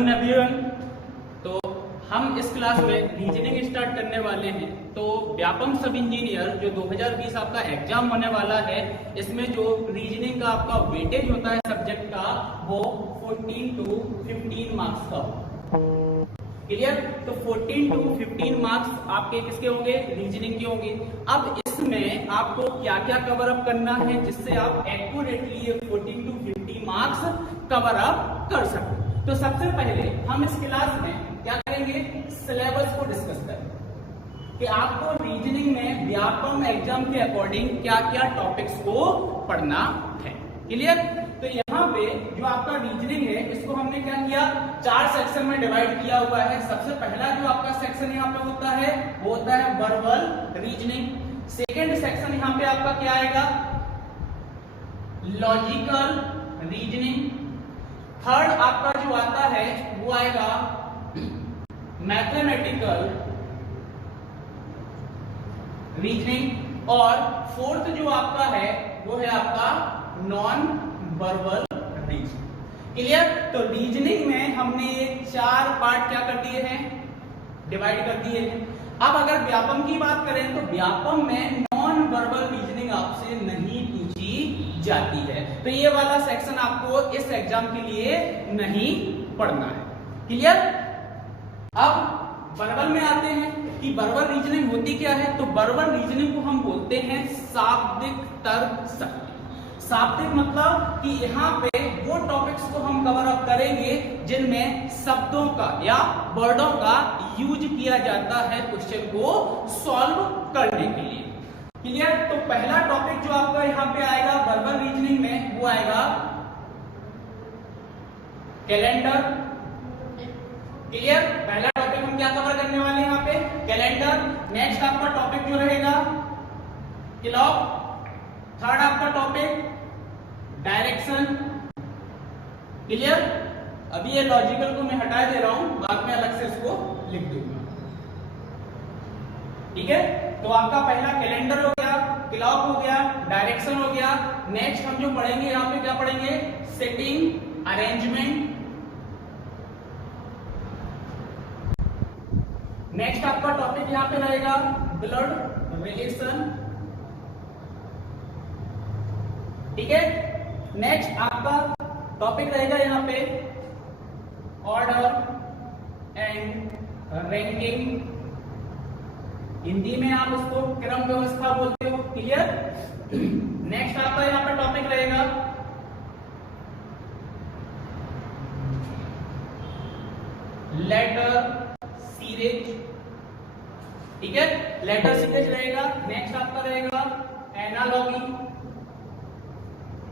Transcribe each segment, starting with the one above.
Afternoon everyone. तो हम इस क्लास में रीजनिंग स्टार्ट करने वाले हैं। तो व्यापम सब इंजीनियर जो 2020 आपका एग्जाम होने वाला है, इसमें जो रीजनिंग का आपका वेटेज होता है सब्जेक्ट का, वो 14 to 15 मार्क्स का हो। क्लियर? तो 14 to 15 मार्क्स आपके किसके होंगे? रीजनिंग के होंगे। अब इसमें आपको क्या क्या कवर अप करना है जिससे आप एक्यूरेटली ये 14 to 50 मार्क्स कवर अप कर सकें। तो सबसे पहले हम इस क्लास में क्या करेंगे? सिलेबस को डिस्कस करेंगे कि आपको रीजनिंग में व्यापम एग्जाम के अकॉर्डिंग क्या क्या टॉपिक्स को पढ़ना है। क्लियर? तो यहाँ पे जो आपका रीजनिंग है, इसको हमने क्या किया? 4 सेक्शन में डिवाइड किया हुआ है। सबसे पहला जो आपका सेक्शन यहाँ पे होता है वो होता है वर्बल रीजनिंग। सेकेंड सेक्शन यहाँ पे आपका क्या आएगा? Logical reasoning. थर्ड आपका जो आता है वो आएगा मैथमेटिकल रीजनिंग। और फोर्थ जो आपका है वो है आपका नॉन वर्बल रीजनिंग। क्लियर? तो रीजनिंग में हमने ये 4 पार्ट क्या कर दिए हैं? डिवाइड कर दिए हैं। अब अगर व्यापम की बात करें तो व्यापम में नॉन वर्बल रीजनिंग आपसे नहीं पूछी जाती है। तो ये वाला सेक्शन आपको इस एग्जाम के लिए नहीं पढ़ना है। क्लियर? अब वर्बल में आते हैं कि वर्बल रीजनिंग होती क्या है। तो वर्बल रीजनिंग को हम बोलते हैं शाब्दिक तर्क शक्ति। शाब्दिक मतलब कि यहाँ पे वो टॉपिक्स को हम कवर अप करेंगे जिनमें शब्दों का या वर्डों का यूज किया जाता है क्वेश्चन को सॉल्व करने के लिए। क्लियर? तो पहला टॉपिक जो आपका यहाँ पे आएगा वर्बल रीजनिंग में वो आएगा कैलेंडर। क्लियर? पहला टॉपिक हम क्या कवर करने वाले हैं यहाँ पे? कैलेंडर। नेक्स्ट आपका टॉपिक जो रहेगा क्लॉक। थर्ड आपका टॉपिक डायरेक्शन। क्लियर? अभी ये लॉजिकल को मैं हटा दे रहा हूं, बाद में अलग से इसको लिख दूंगा। ठीक है? तो आपका पहला कैलेंडर हो गया, क्लॉक हो गया, डायरेक्शन हो गया। नेक्स्ट हम जो पढ़ेंगे यहाँ पे क्या पढ़ेंगे? Setting, arrangement. नेक्स्ट आपका टॉपिक यहाँ पे रहेगा ब्लड रिलेशन। ठीक है? नेक्स्ट आपका टॉपिक रहेगा यहाँ पे ऑर्डर एंड रैंकिंग। हिंदी में आप उसको क्रम व्यवस्था बोलते हो। क्लियर? नेक्स्ट आपका यहाँ पे टॉपिक रहेगा लेटर सीरीज। ठीक है? लेटर सीरीज रहेगा। नेक्स्ट आपका रहेगा एनालॉजी।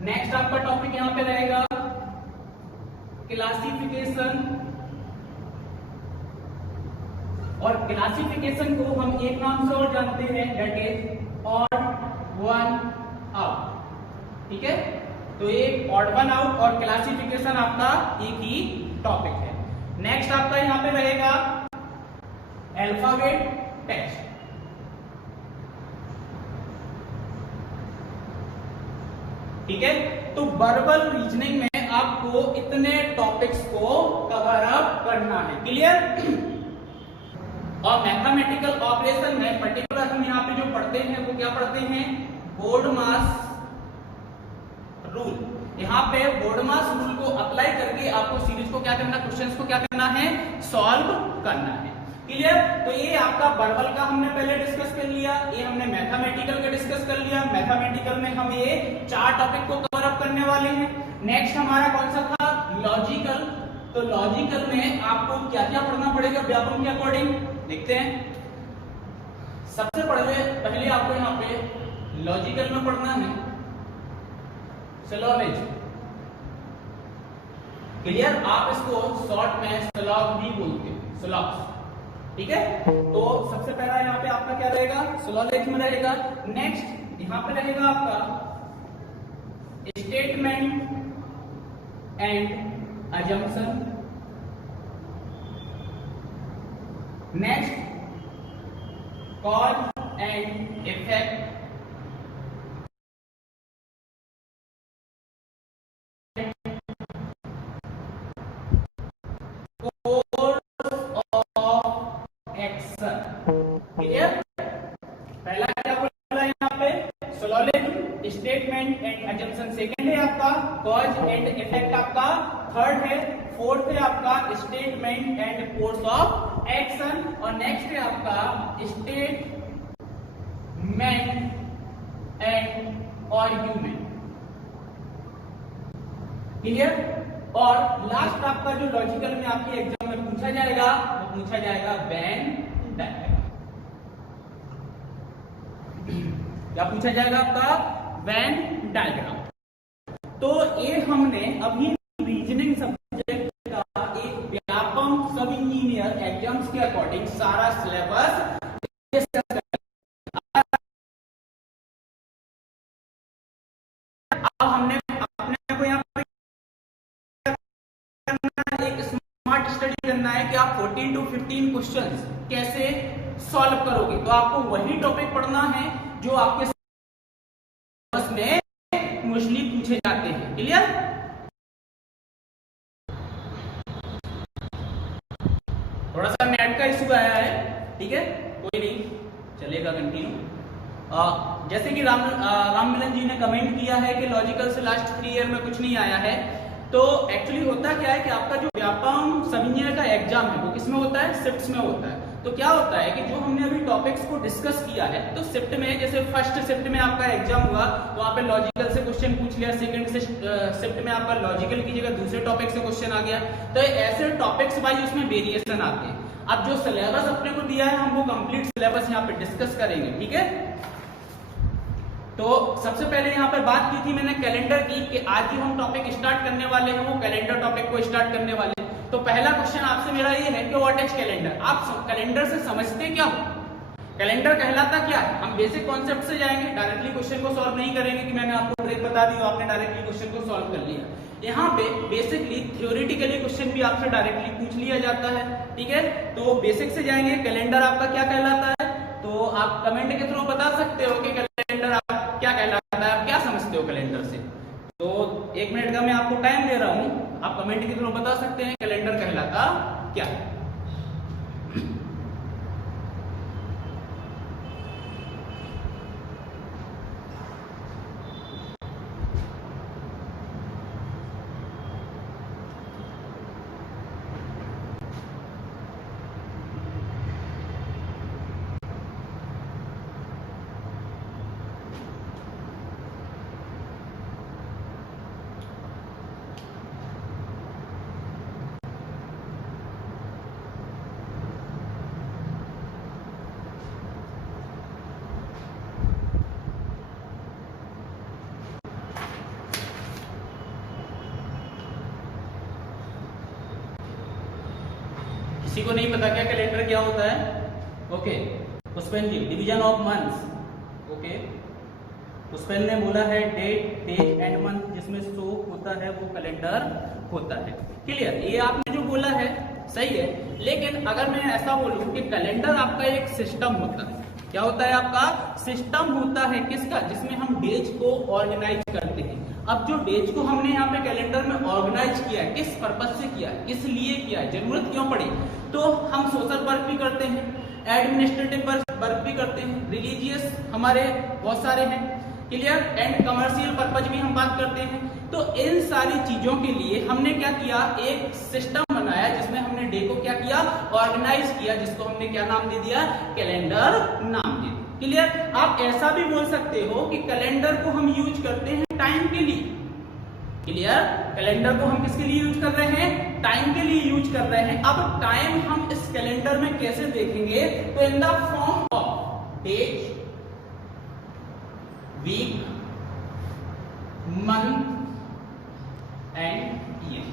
नेक्स्ट आपका टॉपिक यहां पे रहेगा क्लासिफिकेशन। और क्लासिफिकेशन को हम एक नाम से और जानते हैं, that is odd one out. ठीक है? तो एक ऑड वन आउट और क्लासिफिकेशन आपका एक ही टॉपिक है। नेक्स्ट आपका यहां पे रहेगा अल्फाबेट टेक्स्ट। ठीक है? तो वर्बल रीजनिंग में आपको इतने टॉपिक्स को कवर अप करना है। क्लियर? और मैथमेटिकल ऑपरेशन में पर्टिकुलर हम यहाँ पे जो पढ़ते हैं वो क्या पढ़ते हैं? बोर्डमास रूल। यहाँ पे बोर्डमास रूल को अप्लाई करके आपको सीरीज को क्या करना, क्वेश्चंस को क्या करना है? सॉल्व करना है। क्लियर? तो ये आपका वर्बल का हमने पहले डिस्कस कर लिया, ये हमने मैथमेटिकल का डिस्कस कर लिया। मैथमेटिकल में हम ये 4 टॉपिक को कवर अप करने वाले हैं। नेक्स्ट हमारा कौन सा था? लॉजिकल। तो लॉजिकल में आपको क्या क्या पढ़ना पड़ेगा व्यापम के अकॉर्डिंग? देखते हैं। सबसे पहले आपको यहाँ पे लॉजिकल में पढ़ना है सिलोजिज्म। क्लियर? आप इसको शॉर्ट में सिलॉग भी बोलते हैं, सिलॉग्स। ठीक है? तो सबसे पहला यहाँ पे आपका क्या रहेगा? सिलोजिज्म रहेगा। नेक्स्ट यहाँ पे रहेगा आपका statement and assumption. Next cause and effect. Cause and effect आपका थर्ड है, फोर्थ है आपका statement and course of action, और नेक्स्ट है आपका स्टेटमेंट एंड आर्गुमेंट। क्लियर? और लास्ट आपका जो लॉजिकल में आपके एग्जाम में पूछा जाएगा वो पूछा जाएगा वेन डायग्राम। क्या पूछा जाएगा आपका? Venn diagram. तो ये हमने अभी रीजनिंग सब्जेक्ट का एक व्यापम सब इंजीनियर एग्जाम्स के अकॉर्डिंग सारा सिलेबस डिस्कस कर। अब हमने अपने को यहाँ पे एक स्मार्ट स्टडी करना है कि आप 14 to 15 क्वेश्चंस कैसे सॉल्व करोगे। तो आपको वही टॉपिक पढ़ना है जो आपके सिलेबस में मोस्टली पूछे जाते हैं। क्लियर? थोड़ा सा नेट का इशू आया है, ठीक है, कोई नहीं, चलेगा, कंटिन्यू। जैसे कि राम मिलन जी ने कमेंट किया है कि लॉजिकल से लास्ट 3 ईयर में कुछ नहीं आया है। तो एक्चुअली होता क्या है कि आपका जो व्यापम सब इंजीनियर का एग्जाम है वो किसमें होता है? शिफ्ट्स में होता है। तो क्या होता है कि जो हमने अभी टॉपिक्स को डिस्कस किया है, तो शिफ्ट में जैसे फर्स्ट शिफ्ट में आपका एग्जाम हुआ वहां पे लॉजिकल से क्वेश्चन पूछ लिया, सेकंड शिफ्ट में आपका लॉजिकल की जगह दूसरे टॉपिक से क्वेश्चन आ गया। तो ऐसे टॉपिक्स वाइज उसमें वेरिएशन आते हैं। अब जो सिलेबस अपने को दिया है हम वो कंप्लीट सिलेबस यहाँ पे डिस्कस करेंगे, ठीक है। तो सबसे पहले यहाँ पर बात की थी मैंने कैलेंडर की कि आज जो हम टॉपिक स्टार्ट करने वाले हैं वो कैलेंडर टॉपिक को स्टार्ट करने वाले हैं। तो पहला क्वेश्चन आपसे मेरा ये है कि व्हाट इज कैलेंडर। आप कैलेंडर से समझते क्या हो? कैलेंडर कहलाता क्या है? हम बेसिक कॉन्सेप्ट से जाएंगे, डायरेक्टली क्वेश्चन को सॉल्व नहीं करेंगे कि मैंने आपको ट्रिक बता दी आपने डायरेक्टली क्वेश्चन को सॉल्व कर लिया। यहाँ पे बेसिकली थ्योरेटिकली क्वेश्चन भी आपसे डायरेक्टली पूछ लिया जाता है, ठीक है। तो बेसिक से जाएंगे, कैलेंडर आपका क्या कहलाता है? तो आप कमेंट के थ्रू बता सकते हो कि कैलेंडर आप क्या कहलाता है, आप क्या समझते हो कैलेंडर से। तो 1 मिनट का मैं आपको टाइम दे रहा हूं, आप कमेंट के थ्रू बता सकते हैं कैलेंडर कहलाता क्या है। किसी को नहीं पता क्या कैलेंडर क्या होता है? Okay, Pushpen ji, division of months. Okay, Pushpen ने बोला है डेट, डे एंड मंथ जिसमें शो होता है वो कैलेंडर होता है। क्लियर? ये आपने जो बोला है सही है, लेकिन अगर मैं ऐसा बोलूं कि कैलेंडर आपका एक सिस्टम होता है। क्या होता है? आपका सिस्टम होता है किसका? जिसमें हम डेज को ऑर्गेनाइज करते हैं। अब जो डेज को हमने यहाँ पे कैलेंडर में ऑर्गेनाइज किया है, किस पर्पज से किया है, किस लिए किया है, जरूरत क्यों पड़ी? तो हम सोशल वर्क भी करते हैं, एडमिनिस्ट्रेटिव वर्क भी करते हैं, रिलीजियस हमारे बहुत सारे हैं, क्लियर, एंड कमर्शियल पर्पज भी हम बात करते हैं। तो इन सारी चीजों के लिए हमने क्या किया? एक सिस्टम बनाया जिसमें हमने डे को क्या किया? ऑर्गेनाइज किया, जिसको हमने क्या नाम दे दिया? कैलेंडर नाम दे दिया। क्लियर? आप ऐसा भी बोल सकते हो कि कैलेंडर को हम यूज करते हैं टाइम के लिए। क्लियर? कैलेंडर को हम किसके लिए यूज कर रहे हैं? टाइम के लिए यूज कर रहे हैं। अब टाइम हम इस कैलेंडर में कैसे देखेंगे? तो in the form of days, week, month and year.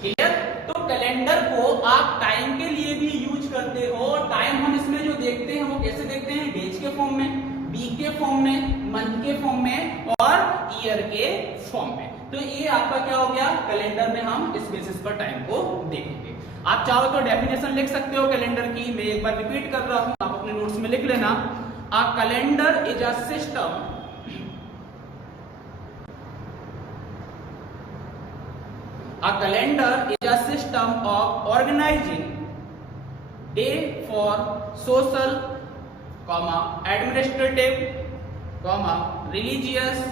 Clear? तो कैलेंडर को आप टाइम के लिए भी यूज करते हो। टाइम हम इसमें जो देखते हैं वो कैसे देखते हैं? डेज के फॉर्म में, वीक के फॉर्म में, मंथ के फॉर्म में और ईयर के फॉर्म में। तो ये आपका क्या हो गया? कैलेंडर में हम इस बेसिस पर टाइम को देखेंगे। आप चाहो तो डेफिनेशन लिख सकते हो कैलेंडर की, मैं एक बार रिपीट कर रहा हूं, आप अपने नोट्स में लिख लेना। अ calendar is a system A calendar is a system of organizing day for social, administrative, religious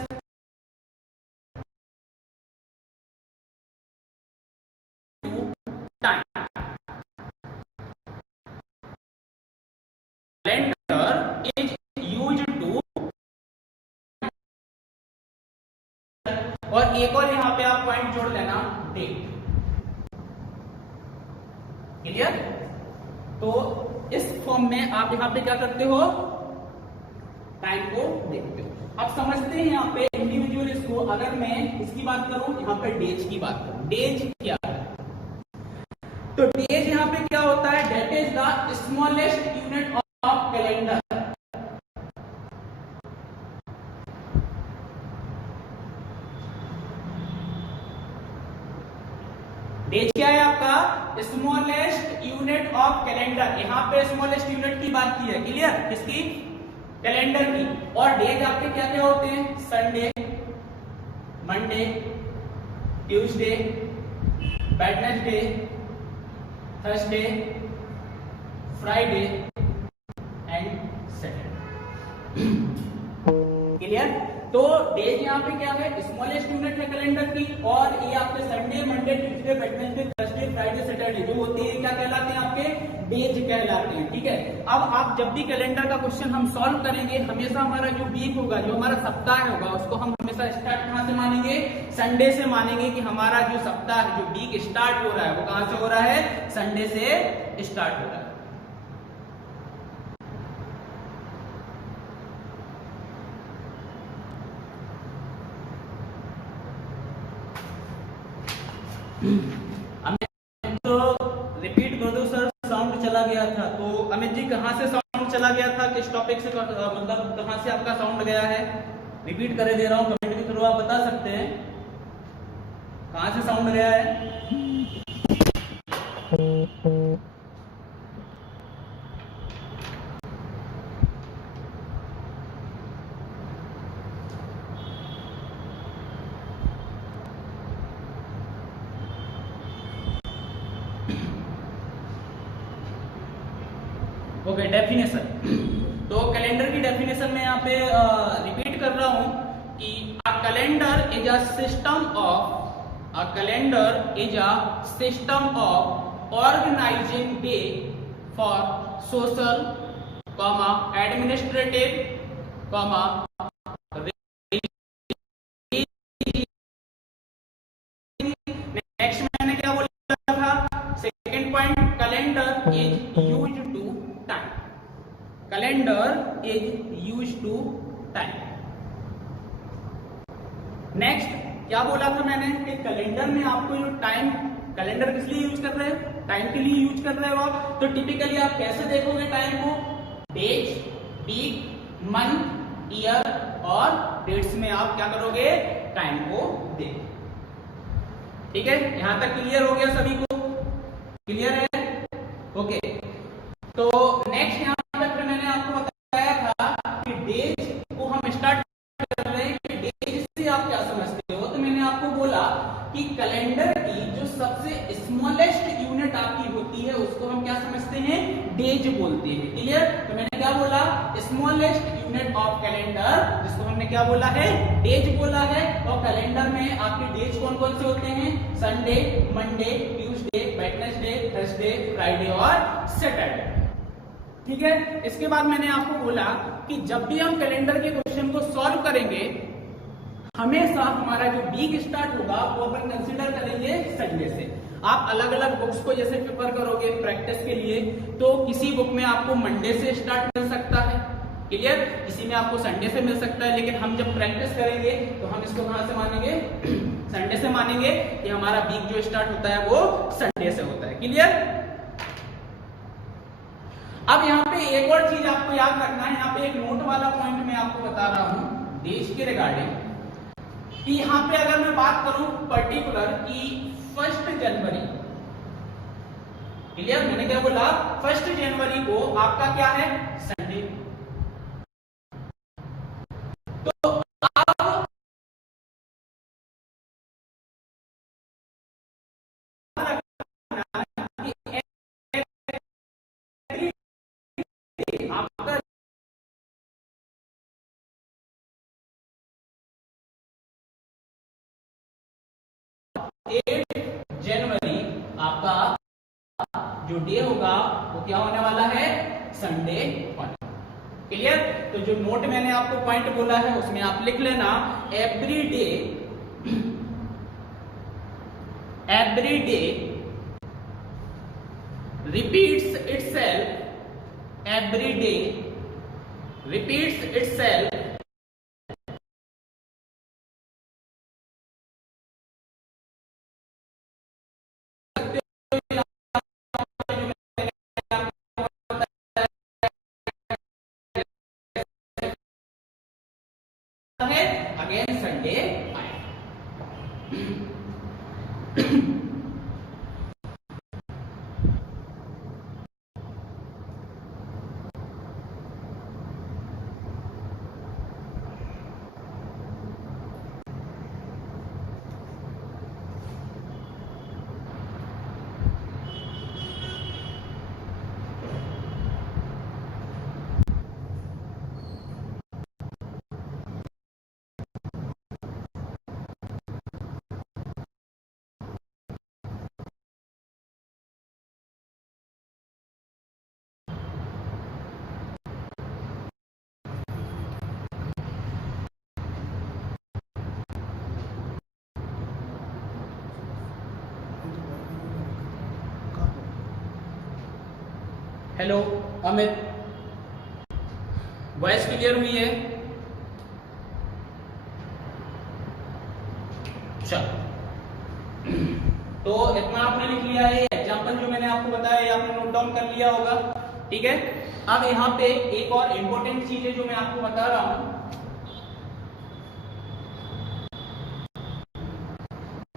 और एक और यहाँ पे आप पॉइंट जोड़ लेना, डेट। क्लियर? तो इस फॉर्म में आप यहाँ पे क्या करते हो, टाइम को देखते हो। अब समझते हैं यहाँ पे इंडिविजुअल इसको, अगर मैं इसकी बात करूं, यहाँ पे डेज की बात करूं, डेज क्या है? तो डेज यहाँ पे क्या होता है, that is the smallest unit of calendar. Days क्या है आपका, स्मॉलेस्ट यूनिट ऑफ कैलेंडर। यहाँ पे स्मॉलेस्ट यूनिट की बात की है, क्लियर? किसकी? कैलेंडर की। और डेज आपके क्या क्या होते हैं, Sunday, Monday, Tuesday, Wednesday, Thursday, Friday and Saturday. Clear? तो डेज यहाँ पे क्या है, स्मॉलेस्ट यूनिट है कैलेंडर की, और ये आपके Sunday, Monday, Tuesday, Wednesday, Thursday, Friday, Saturday जो होते हैं क्या कहलाते हैं, आपके डेज कहलाते हैं। ठीक है? अब आप जब भी कैलेंडर का क्वेश्चन हम सॉल्व करेंगे, हमेशा हमारा जो वीक होगा, जो हमारा सप्ताह होगा, उसको हम हमेशा स्टार्ट कहां से मानेंगे, संडे से मानेंगे कि हमारा जो सप्ताह, जो वीक स्टार्ट हो रहा है वो कहां से हो रहा है, संडे से स्टार्ट हो रहा है। तो रिपीट कर दो सर, साउंड चला गया था। तो अमित जी कहां से साउंड चला गया था, किस टॉपिक से, मतलब कहां से आपका साउंड गया है? रिपीट करे दे रहा हूं, कमेंट के थ्रू आप बता सकते हैं कहां से साउंड गया है। Okay, definition. तो कैलेंडर की डेफिनेशन में यहाँ पे रिपीट कर रहा हूं कि a calendar is a system of organising day for social, administrative, next मैंने क्या बोला था, second point, calendar is used to time. Calendar is used to time. Next क्या बोला था मैंने कि कैलेंडर में आपको जो टाइम, कैलेंडर किस लिए यूज कर रहे हैं, टाइम के लिए यूज कर रहे हो आप। तो टिपिकली आप कैसे देखोगे टाइम को, डेज, वीक, मंथ, ईयर और डेट्स में आप क्या करोगे, टाइम को देखो। ठीक है? यहां तक क्लियर हो गया सभी को? क्लियर है? ओके। तो नेक्स्ट यहां तक मैंने आपको बताया था कि डेज को हम स्टार्ट कर रहे हैं कि डेज से आप क्या समझते हो। तो मैंने आपको बोला कि कैलेंडर की जो सबसे स्मॉलेस्ट यूनिट आपकी होती है उसको हम क्या समझते हैं, डेज बोलते हैं। क्लियर? तो मैंने क्या बोला, स्मॉलेस्ट यूनिट ऑफ कैलेंडर, जिसको हमने क्या बोला है, डेज बोला है। और कैलेंडर में आपके डेज कौन कौन से होते हैं, Sunday, Monday, Tuesday, Wednesday, Thursday, Friday और सैटरडे। ठीक है? इसके बाद मैंने आपको बोला कि जब भी हम कैलेंडर के क्वेश्चन को सॉल्व करेंगे, हमेशा हमारा जो वीक स्टार्ट होगा वो अपन कंसीडर करेंगे संडे से। आप अलग अलग बुक्स को जैसे प्रिपेयर करोगे प्रैक्टिस के लिए, तो किसी बुक में आपको मंडे से स्टार्ट मिल सकता है, क्लियर? किसी में आपको संडे से मिल सकता है। लेकिन हम जब प्रैक्टिस करेंगे तो हम इसको कहां से मानेंगे, संडे से मानेंगे कि हमारा वीक जो स्टार्ट होता है वो संडे से होता है। क्लियर? अब यहाँ पे एक और चीज आपको याद रखना है, यहाँ पे एक नोट वाला पॉइंट मैं आपको बता रहा हूं देश के रिगार्डिंग, कि यहाँ पे अगर मैं बात करूं पर्टिकुलर की 1 जनवरी, क्लियर? मैंने क्या बोला, 1 जनवरी को आपका क्या है, संडे। तो अब आपका जनवरी आपका जो डे होगा वो क्या होने वाला है, संडे होने। क्लियर? तो जो नोट मैंने आपको पॉइंट बोला है उसमें आप लिख लेना, every day every day repeats itself, every day repeats itself है अगेन संडे आए। हेलो अमित, वॉइस क्लियर हुई है? चलो, तो इतना आपने लिख लिया है। एग्जांपल जो मैंने आपको बताया ये आपने नोट डाउन कर लिया होगा, ठीक है। अब यहाँ पे एक और इंपॉर्टेंट चीज है जो मैं आपको बता रहा हूं।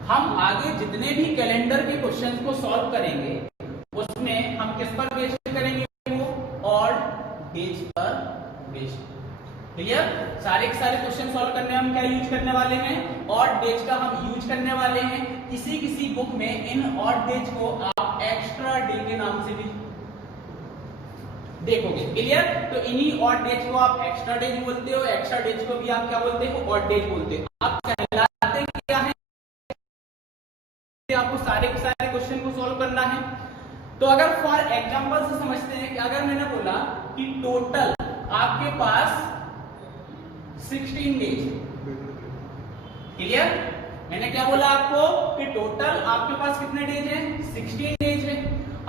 हम आगे जितने भी कैलेंडर के क्वेश्चंस को सॉल्व करेंगे उसमें हम किस पर बेस करेंगे? वो ऑड डेज पर बेस। क्लियर? सारे के सारे क्वेश्चन सॉल्व करने में हम क्या यूज करने वाले हैं? ऑड डेज का हम यूज करने वाले हैं। किसी किसी बुक में इन ऑड डेज को आप एक्स्ट्रा डे के नाम से भी देखोगे। क्लियर? तो इन्हीं ऑड डेज को आप एक्स्ट्रा डेज बोलते हो, एक्स्ट्रा डेज को भी आप क्या बोलते हो? ऑड डेज बोलते हो। आप कहलाते क्या है? आपको सारे के सारे क्वेश्चन को सॉल्व करना है। तो अगर फॉर एग्जांपल से समझते हैं कि अगर मैंने बोला कि टोटल आपके पास 16 डेज, क्लियर? मैंने क्या बोला आपको कि टोटल आपके पास कितने डेज हैं? 16 डेज है।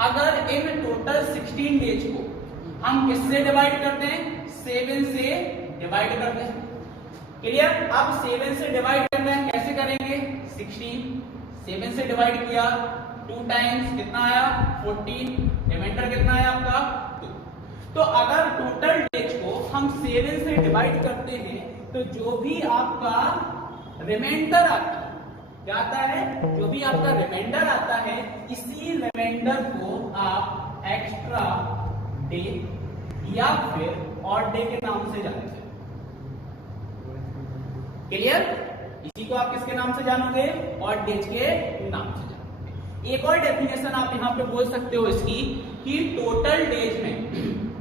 अगर इन टोटल 16 डेज को हम किससे डिवाइड करते हैं? 7 से डिवाइड करते हैं। क्लियर? अब 7 से डिवाइड करना है, कैसे करेंगे? 16 7 से डिवाइड किया, 2 टाइम्स कितना आया? 14। रिमाइंडर कितना आया आपका? 2। तो अगर टोटल डेज को हम 7 से डिवाइड करते हैं तो जो भी आपका रिमाइंडर आता है, क्या आता है? जो भी आपका रिमाइंडर आता है, इसी रिमाइंडर को आप एक्स्ट्रा डे या फिर ऑड डे के नाम से जानते हैं। क्लियर? इसी को आप किसके नाम से जानोगे? ऑड डेज के नाम से जानोगे। एक और डेफिनेशन आप यहाँ पे बोल सकते हो इसकी कि टोटल डेज में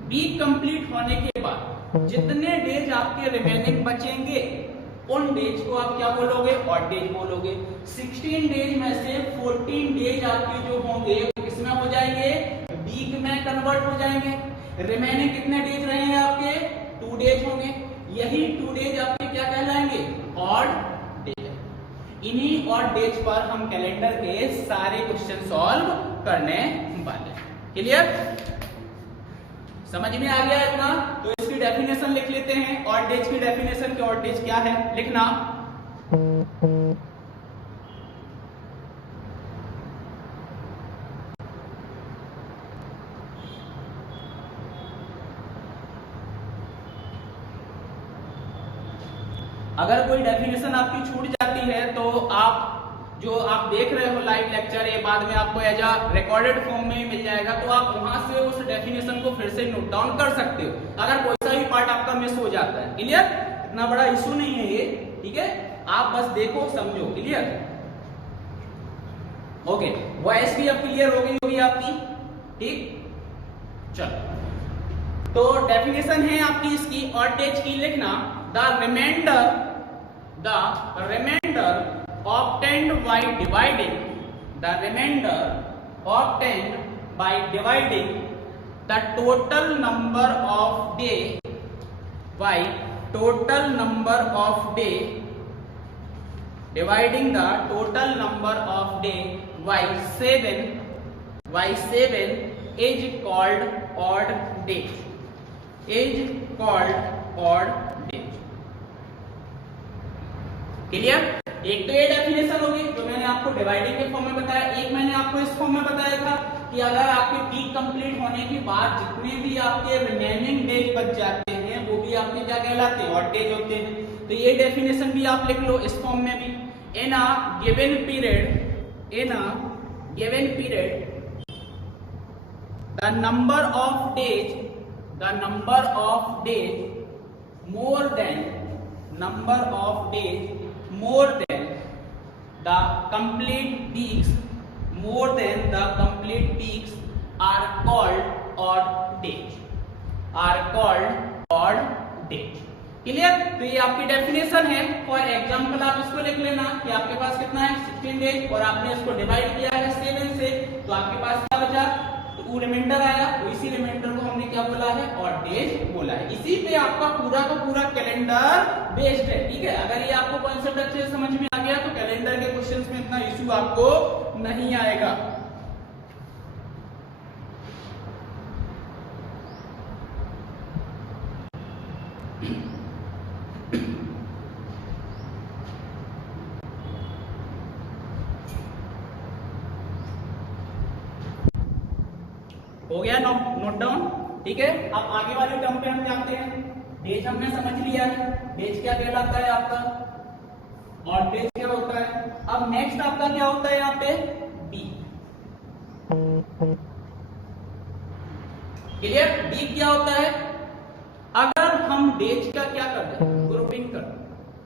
वीक कंप्लीट होने के बाद जितने डेज आपके रिमेनिंग बचेंगे उन डेज को आप क्या बोलोगे? ऑड डेज बोलोगे। 16 डेज में से 14 डेज आपके जो होंगे किसमें हो जाएंगे? वीक में कन्वर्ट हो जाएंगे। रिमेनिंग कितने डेज रहेंगे आपके? 2 डेज होंगे। यही 2 डेज आपके क्या कहलाएंगे? Odd days. इन्हीं ऑड डेज पर हम कैलेंडर के सारे क्वेश्चन सॉल्व करने वाले हैं। क्लियर? समझ में आ गया इतना? तो इसकी डेफिनेशन लिख लेते हैं। ऑड डेज की डेफिनेशन कि ऑड डेज क्या है लिखना। अगर कोई डेफिनेशन आपकी छूट जाती है तो आप जो आप देख रहे हो लाइव लेक्चर, ये बाद में आपको एज अ रिकॉर्डेड फॉर्म में मिल जाएगा, तो आप वहां से उस डेफिनेशन को फिर से नोट डाउन कर सकते हो अगर कोई सा भी पार्ट आपका मिस हो जाता है। क्लियर? इतना बड़ा इशू नहीं है ये, ठीक है? आप बस देखो समझो। क्लियर? ओके, वॉइस भी अब क्लियर हो गई होगी आपकी, ठीक? चलो, तो डेफिनेशन है आपकी इसकी ऑड डेज की लिखना। The reminder obtained by dividing the remainder obtained by dividing the total number of day by total number of day dividing the total number of day by 7 is called odd days, clear. एक तो ये definition होगी जो मैंने आपको dividing के form में बताया, एक मैंने आपको इस फॉर्म में बताया था कि अगर आपके वीक कंप्लीट होने के बाद जितने भी आपके रिमेनिंग डेज बच जाते हैं वो भी आपके क्या कहलाते हैं, ऑड डेज होते हैं। तो ये डेफिनेशन भी आप लिख लो इस फॉर्म में भी। In a given period the number of days more than the complete weeks are called odd days, clear. तो ये आपकी डेफिनेशन है। फॉर एग्जांपल आप इसको लिख लेना कि आपके पास कितना है 16 डेज और आपने इसको डिवाइड किया है 7 से, तो आपके पास क्या बचा, तो रिमाइंडर आया। तो इसी रिमाइंडर को हमने क्या बोला है, ऑड डेज बोला है। इसी पे आपका पूरा का पूरा कैलेंडर बेस्ड है, ठीक है। अगर ये आपको कॉन्सेप्ट अच्छे से समझ में आ गया तो कैलेंडर के क्वेश्चंस में इतना इशू आपको नहीं आएगा। हो गया नोट डाउन, ठीक है। अब आगे वाले टर्म पे हम जानते हैं। डेज हमने समझ लिया है, डेज क्या कहलाता है आपका, और डेज क्या होता है। अब नेक्स्ट आपका क्या होता है यहाँ पे, वीक, क्लियर। वीक क्या होता है, अगर हम डेज का क्या करते हैं, ग्रुपिंग कर,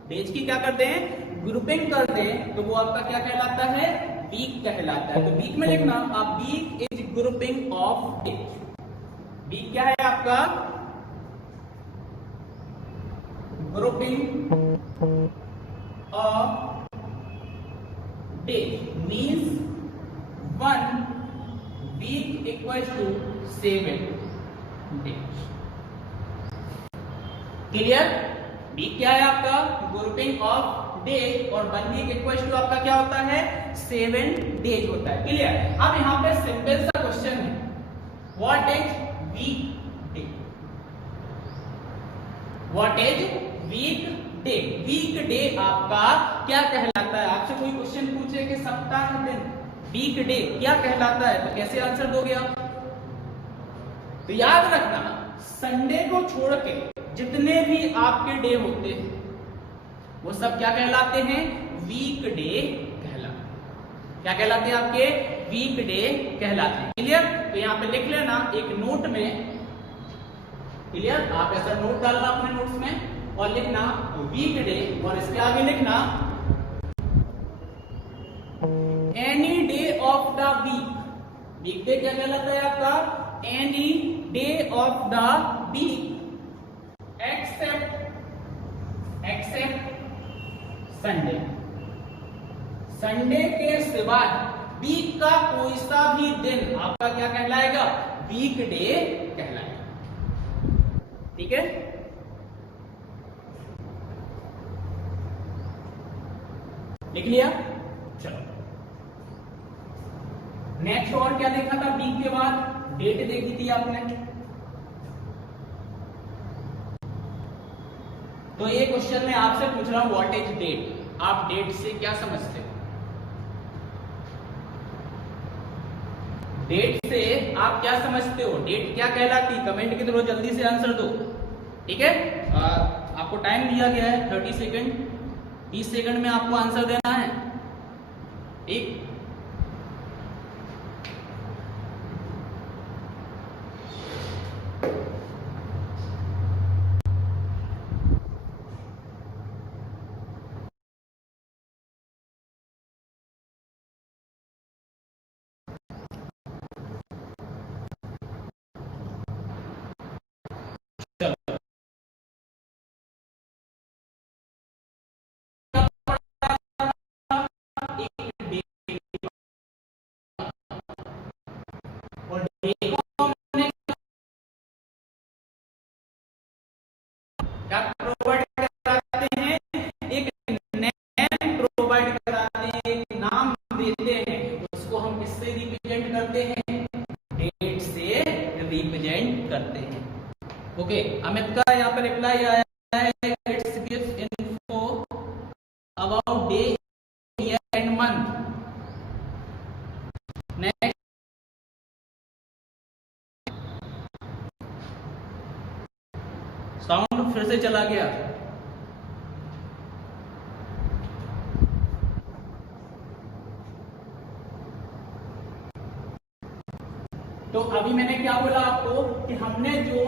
डेज की क्या करते हैं, ग्रुपिंग करते हैं, तो वो आपका क्या कहलाता है, वीक कहलाता है। तो वीक में लिखना आप, week is grouping of days. Week क्या है आपका, grouping of days, means 1 week equal to 7 days, clear. Week क्या है आपका, ग्रुपिंग ऑफ डेज, और 1 वीक इक्वल टू आपका क्या होता है, 7 डेज होता है, क्लियर। अब यहाँ पे सिंपल सा क्वेश्चन है, what is week day, what is week day. Week day आपका क्या कहलाता है, आपसे कोई क्वेश्चन पूछे कि सप्ताह दिन, वीक डे क्या कहलाता है, तो कैसे आंसर दोगे आप। तो याद रखना, संडे को छोड़ के जितने भी आपके डे होते हैं वो सब क्या कहलाते हैं, वीक डे कहलाते हैं। क्या कहलाते हैं आपके, वीक डे कहलाते हैं, क्लियर। तो यहाँ पे लिख लेना एक नोट में, क्लियर। आप ऐसा नोट डालना अपने नोट्स में और लिखना वीक डे, और इसके आगे लिखना any day of the week. Week day क्या कहलाता है आपका, any day of the week except Sunday, Sunday के सिवाय वीक का कोई सा भी दिन आपका क्या कहलाएगा, वीक डे कहलाएगा, ठीक है। लिख लिया, चलो नेक्स्ट और क्या देखा था, वीक के बाद डेट देखी थी आपने। तो ये क्वेश्चन मैं आपसे पूछ रहा हूं, व्हाट इज डेट। आप डेट से क्या समझते हो, डेट से आप क्या समझते हो, डेट क्या कहलाती है, कमेंट के थ्रू जल्दी से आंसर दो, ठीक है। आपको टाइम दिया गया है 30 सेकंड, 30 सेकंड में आपको आंसर देना है, ठीक। अमित का यहाँ पर रिप्लाई आया है, it's gives info about day, year and month. Next, sound फिर से चला गया। तो अभी मैंने क्या बोला आपको कि हमने जो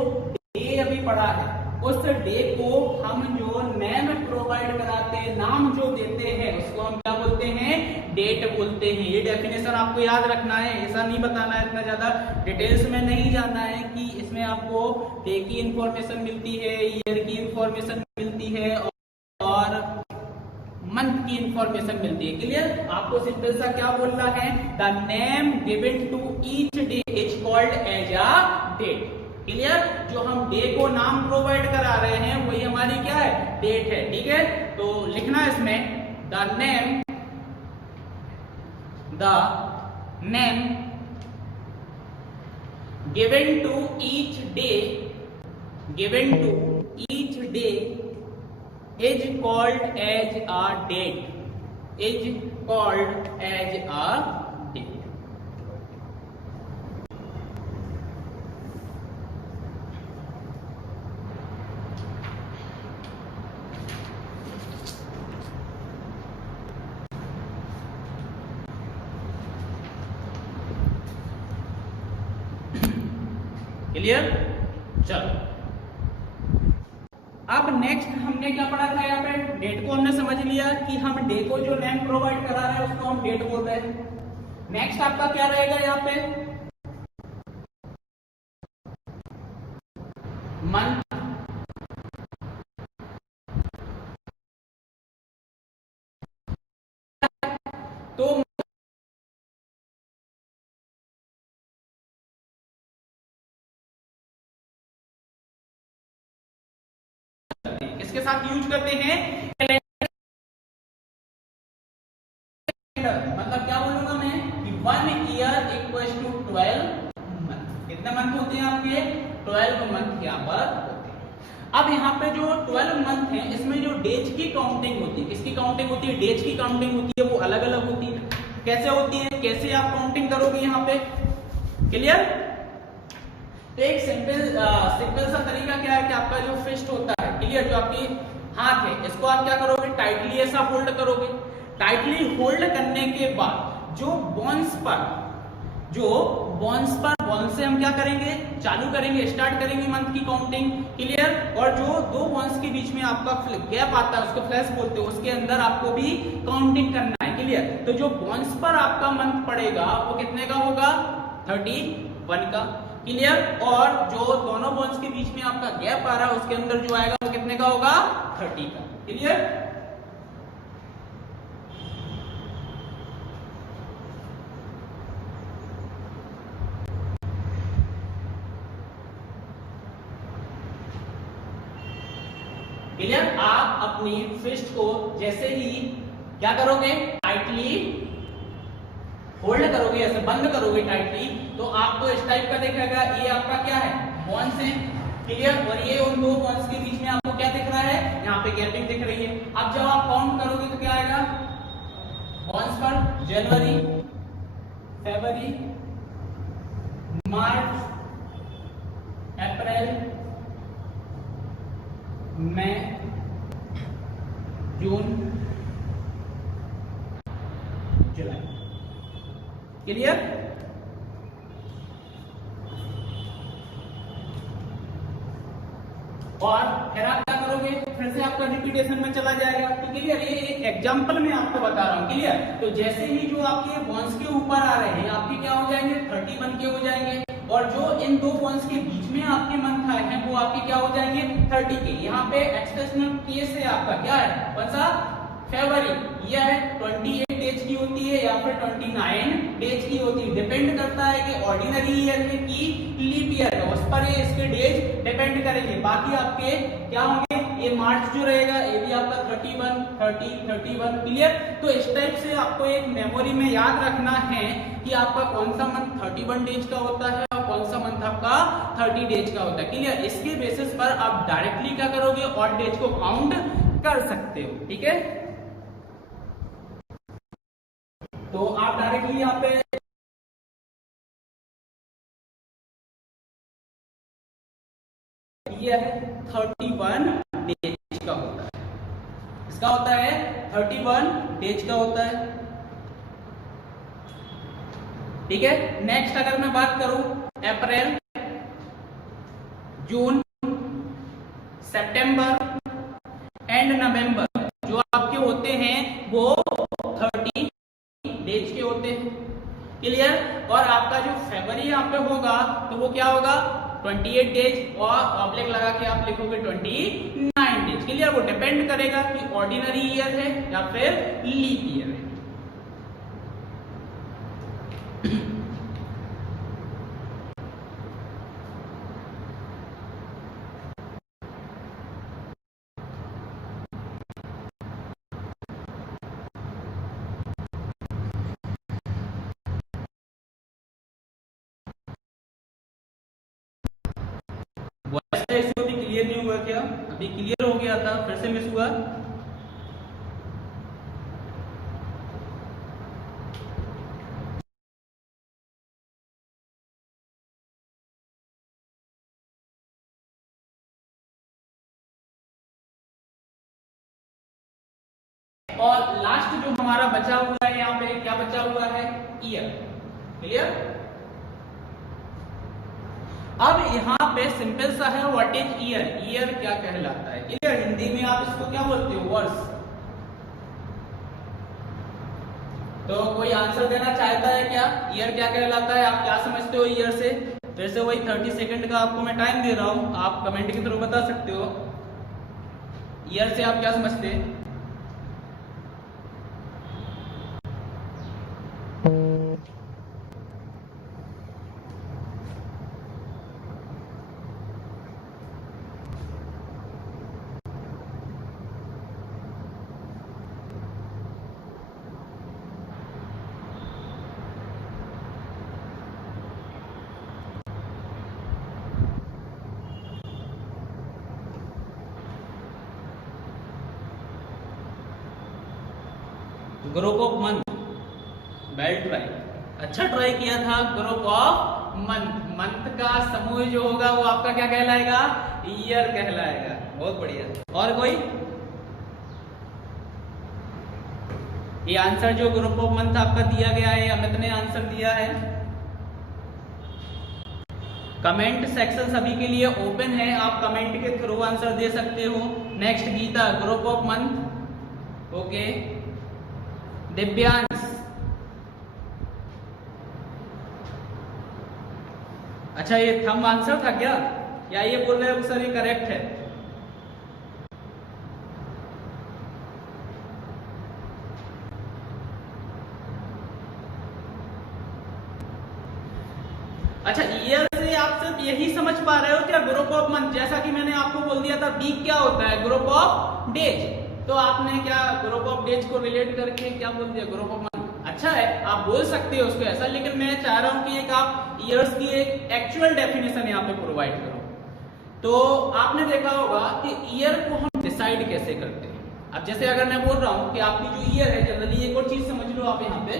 डे अभी पढ़ा है, उस डे को हम जो नेम प्रोवाइड कराते हैं, नाम जो देते हैं, उसको हम क्या बोलते हैं, डेट बोलते हैं। ये डेफिनेशन आपको याद रखना है, ऐसा नहीं बताना है, इतना ज्यादा डिटेल्स में नहीं जाना है कि इसमें आपको डे की इंफॉर्मेशन मिलती है, ईयर की इंफॉर्मेशन मिलती है और मंथ की इंफॉर्मेशन मिलती है। क्लियर? आपको सिंपल सा क्या बोलना है, the name given to each day is called as a date. Clear? जो हम डे को नाम प्रोवाइड करा रहे हैं वही हमारी क्या है, डेट है। ठीक है, तो लिखना इसमें the name given to each day is called as a date, is called as a date। Clear? चलो, अब नेक्स्ट हमने क्या पढ़ा था, यहाँ पे डेट को हमने समझ लिया कि हम डे को जो नेम प्रोवाइड करा रहे हैं उसको हम डेट बोल रहे हैं। नेक्स्ट आपका क्या रहेगा यहाँ पे, मंथ। तो इसके साथ यूज करते हैं कैलेंडर। मतलब क्या बोलूंगा मैं कि 1 ईयर इक्वल्स टू 12 मंथ। कितने मंथ होते हैं आपके, 12 मंथ यहाँ पर होते हैं। अब यहाँ पे जो 12 मंथ है, इसमें जो डेज की काउंटिंग होती है, किसकी काउंटिंग होती है, डेज की काउंटिंग होती है, वो अलग अलग होती है। कैसे होती है, कैसे आप काउंटिंग करोगे यहाँ पे, क्लियर? तो एक सिंपल सा तरीका क्या है कि आपका जो फिस्ट होता है, क्लियर, जो आपकी हाथ है, इसको आप क्या करोगे, टाइटली ऐसा होल्ड करोगे। टाइटली होल्ड करने के बाद जो बोन्स पर से हम क्या करेंगे, चालू करेंगे, स्टार्ट करेंगे मंथ की काउंटिंग। क्लियर? और जो दो बोन्स के बीच में आपका गैप आता है उसको फ्लैश बोलते हैं, उसके अंदर आपको भी काउंटिंग करना है। क्लियर? तो जो बोन्स पर आपका मंथ पड़ेगा वो कितने का होगा, 31 का। क्लियर? और जो दोनों बोन्स के बीच में आपका गैप आ रहा है उसके अंदर जो आएगा वो कितने का होगा, 30 का। क्लियर? क्लियर? आप अपनी फिस्ट को जैसे ही क्या करोगे, टाइटली होल्ड करोगे, ऐसे बंद करोगे टाइटली, तो आपको इस टाइप का दिखेगा। ये आपका क्या है, बोन्स है। क्लियर? और ये उन दो बोन्स के बीच में आपको क्या दिख रहा है, यहाँ पे गैपिंग दिख रही है। अब जब आप काउंट करोगे तो क्या आएगा, बोन्स पर जनवरी, फरवरी, मार्च, अप्रैल, मई, जून, जुलाई। क्लियर? और फिर आप क्या करोगे, फिर से आपका रिपीटेशन में चला जाएगा। तो क्लियर? ये एक एग्जांपल में आपको बता रहा हूं। क्लियर? तो जैसे ही जो आपके बोन्स के ऊपर आ रहे हैं आपके क्या हो जाएंगे, 31 के हो जाएंगे। और जो इन दो बोन्स के बीच में आपके मंथ आए हैं वो आपके क्या हो जाएंगे, 30 के। यहाँ पे एक्सप्रेशनल केस है आपका, क्या है, कौन सा, फरवरी। यह 28 डेज की होती है या फिर 29 डेज की होती है, डिपेंड करता है कि ऑर्डिनरी ईयर है कि लीप ईयर है, उस पर ये इसके डेज डिपेंड करेंगे। बाकी आपके क्या होंगे, ये मार्च जो रहेगा ये भी आपका 31, 30, 31। क्लियर? तो इस टाइप से आपको एक मेमोरी में याद रखना है कि आपका कौन सा मंथ 31 डेज का होता है और कौन सा मंथ मंथ आपका 30 डेज का होता है। क्लियर? इसके बेसिस पर आप डायरेक्टली क्या करोगे, ऑड डेज को काउंट कर सकते हो। ठीक है, तो आप डायरेक्टली यहाँ पे ये है 31 डेज का होता है, इसका होता है 31 डेज का होता है। ठीक है, नेक्स्ट अगर मैं बात करूं अप्रैल, जून, सितंबर एंड नवंबर जो आपके होते हैं वो 30 डेज के होते हैं। क्लियर? और आपका जो फरवरी यहाँ पे होगा तो वो क्या होगा, 28 डेज, और ऑब्लिक लगा के आप लिखोगे 29 डेज। क्लियर? वो डिपेंड करेगा कि ऑर्डिनरी ईयर है या फिर लीप ईयर है। इशू अभी क्लियर नहीं हुआ क्या? अभी क्लियर हो गया था, फिर से मिस हुआ? और लास्ट जो हमारा बचा हुआ है यहाँ पे, क्या बचा हुआ है, ईयर। क्लियर? अब यहाँ पे सिंपल सा है, व्हाट इज ईयर, ईयर क्या कहलाता है। क्लियर? हिंदी में आप इसको क्या बोलते हो, वर्ष। तो कोई आंसर देना चाहता है क्या, ईयर क्या कहलाता है, आप क्या समझते हो ईयर से? फिर से वही 30 सेकंड का आपको मैं टाइम दे रहा हूं, आप कमेंट के थ्रू बता सकते हो ईयर से आप क्या समझते हैं। Group of month, well try, अच्छा ट्राई किया था। ग्रुप ऑफ मंथ, मंथ का समूह जो होगा वो आपका क्या कहलाएगा, ईयर कहलाएगा। बहुत बढ़िया। और कोई? ये आंसर जो ग्रुप ऑफ मंथ आपका दिया गया है, अमित ने आंसर दिया है। कमेंट सेक्शन सभी के लिए ओपन है, आप कमेंट के थ्रू आंसर दे सकते हो। Next Gita, group of month, okay. Divyansh, अच्छा ये थंब आंसर था क्या, या ये बोल रहे हो सर ये करेक्ट है? अच्छा, ईयर से आप सिर्फ यही समझ पा रहे हो क्या, ग्रुप ऑफ मंथ? जैसा कि मैंने आपको बोल दिया था वीक क्या होता है, ग्रुप ऑफ डेज। तो आपने क्या ग्रुप ऑफ डेज को रिलेट करके क्या बोल दिया, ग्रुप ऑफ मंथ। अच्छा है, आप बोल सकते हो उसको ऐसा, लेकिन मैं चाह रहा हूं कि एक आप ईयर्स की एक एक्चुअल डेफिनेशन यहाँ पे प्रोवाइड करो। तो आपने देखा होगा कि ईयर को हम डिसाइड कैसे करते हैं। अब जैसे अगर मैं बोल रहा हूं कि आपकी जो ईयर है, जनरली एक और चीज समझ लो आप यहाँ पे,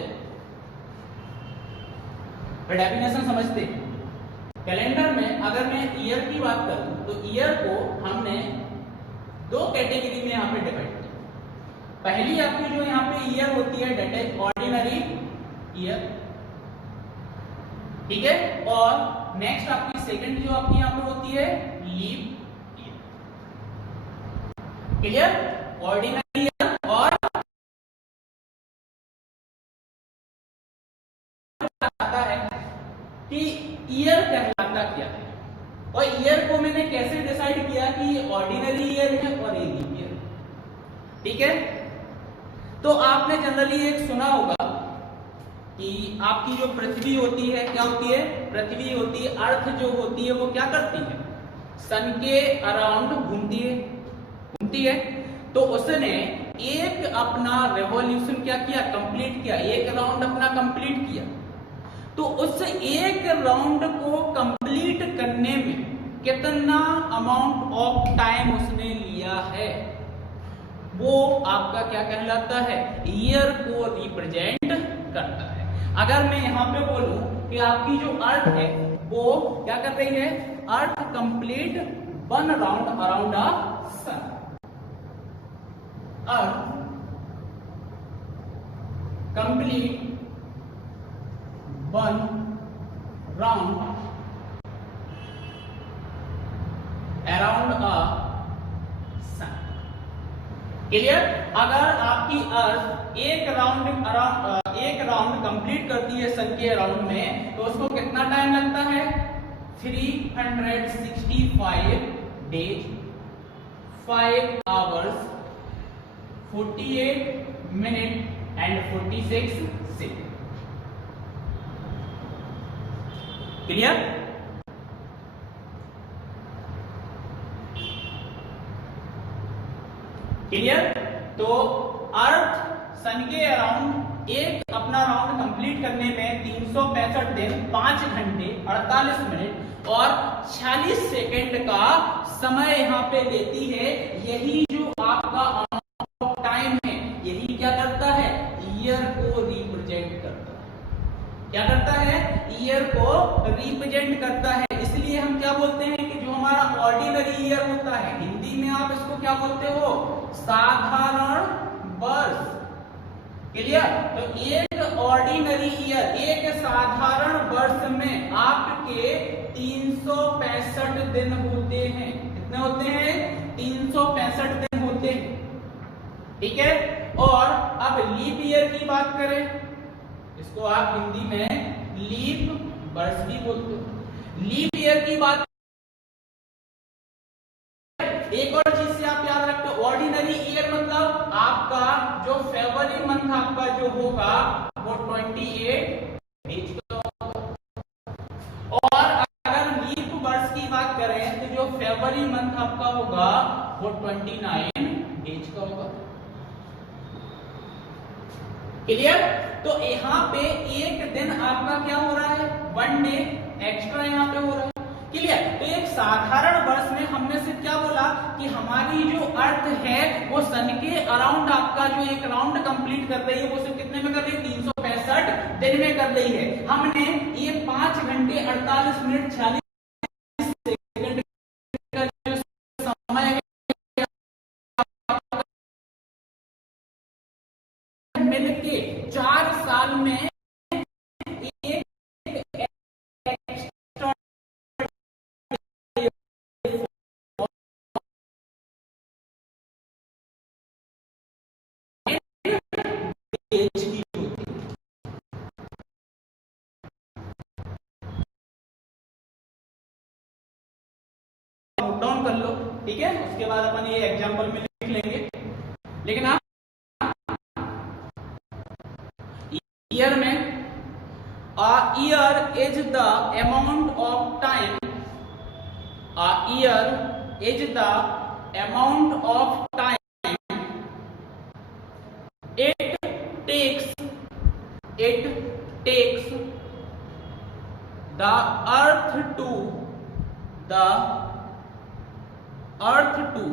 डेफिनेशन समझते हैं। कैलेंडर में अगर मैं ईयर की बात करूं तो ईयर को हमने दो कैटेगरी में यहाँ पे डिवाइड किया। पहली आपकी जो यहाँ पे ईयर होती है डेट इज ऑर्डिनरी ईयर, ठीक है। और नेक्स्ट आपकी सेकंड जो आपकी यहाँ पे होती है leap year. Clear? Ordinary year और आता है कि ईयर कहलाता क्या है, और ईयर को मैंने कैसे डिसाइड किया कि ऑर्डिनरी ईयर है और ये लीप ईयर। ठीक है, तो आपने जनरली एक सुना होगा कि आपकी जो पृथ्वी होती है क्या होती है, पृथ्वी होती है, अर्थ जो होती है वो क्या करती है, सन के अराउंड घूमती है। तो उसने एक अपना रेवोल्यूशन क्या किया, कंप्लीट किया, एक राउंड अपना कंप्लीट किया। तो उस एक राउंड को कंप्लीट करने में कितना अमाउंट ऑफ टाइम उसने लिया है, वो आपका क्या कहलाता है, ईयर को रिप्रेजेंट करता है। अगर मैं यहाँ पे बोलूं कि आपकी जो अर्थ है वो क्या कर रही है, अर्थ कंप्लीट 1 राउंड अराउंड अ सन, अर्थ कंप्लीट 1 राउंड अराउंड अ सन। क्लियर? अगर आपकी अर्थ एक राउंड कंप्लीट करती है सन के अराउंड में, तो उसको कितना टाइम लगता है, 365 days, 5 hours, 48 minute and 46 second. Clear? Clear? तो अर्थ सन के अराउंड एक अपना राउंड कंप्लीट करने में 365 दिन, 5 घंटे 48 मिनट और 46 सेकेंड का समय यहाँ पे लेती है। यही जो आपका अमाउंट ऑफ टाइम है, यही क्या करता है, ईयर को रिप्रेजेंट करता है। क्या करता है, ईयर को रिप्रेजेंट करता है। इसलिए हम क्या बोलते हैं कि जो हमारा ऑर्डिनरी ईयर होता है, हिंदी में आप इसको क्या बोलते हो, साधारण वर्ष। क्लियर? तो एक ऑर्डिनरी ईयर, एक साधारण वर्ष में आपके 365 दिन होते हैं। कितने होते हैं, 365 दिन होते हैं। ठीक है? और अब लीप ईयर की बात करें, इसको आप हिंदी में लीप वर्ष भी बोलते हो। लीप ईयर की बात, एक और चीज से आप याद रखते हो, ऑर्डिनरी ईयर मतलब आपका जो फरवरी मंथ आपका जो होगा वो 28 डेज का होगा। और अगर लीप वर्ष की बात करें तो जो फरवरी मंथ आपका होगा वो 29 डेज का होगा। क्लियर? तो यहाँ पे एक दिन आपका क्या हो रहा है, 1 डे एक्स्ट्रा यहाँ पे हो रहा है। क्लियर? तो एक साधारण वर्ष में हमने सिर्फ क्या बोला कि हमारी जो अर्थ है वो सन के अराउंड आपका जो एक राउंड कंप्लीट कर रही है, वो सिर्फ कितने में कर रही है, 365 दिन में कर रही है। हमने ये 5 घंटे 48 मिनट 46 सेकंड का जो समय है मिलके 4 साल में डाउन कर लो। ठीक है? उसके बाद अपन ये एग्जांपल में लिख लेंगे। लेकिन आप ईयर में, a year is the amount of time, a year is the amount of time it takes the earth to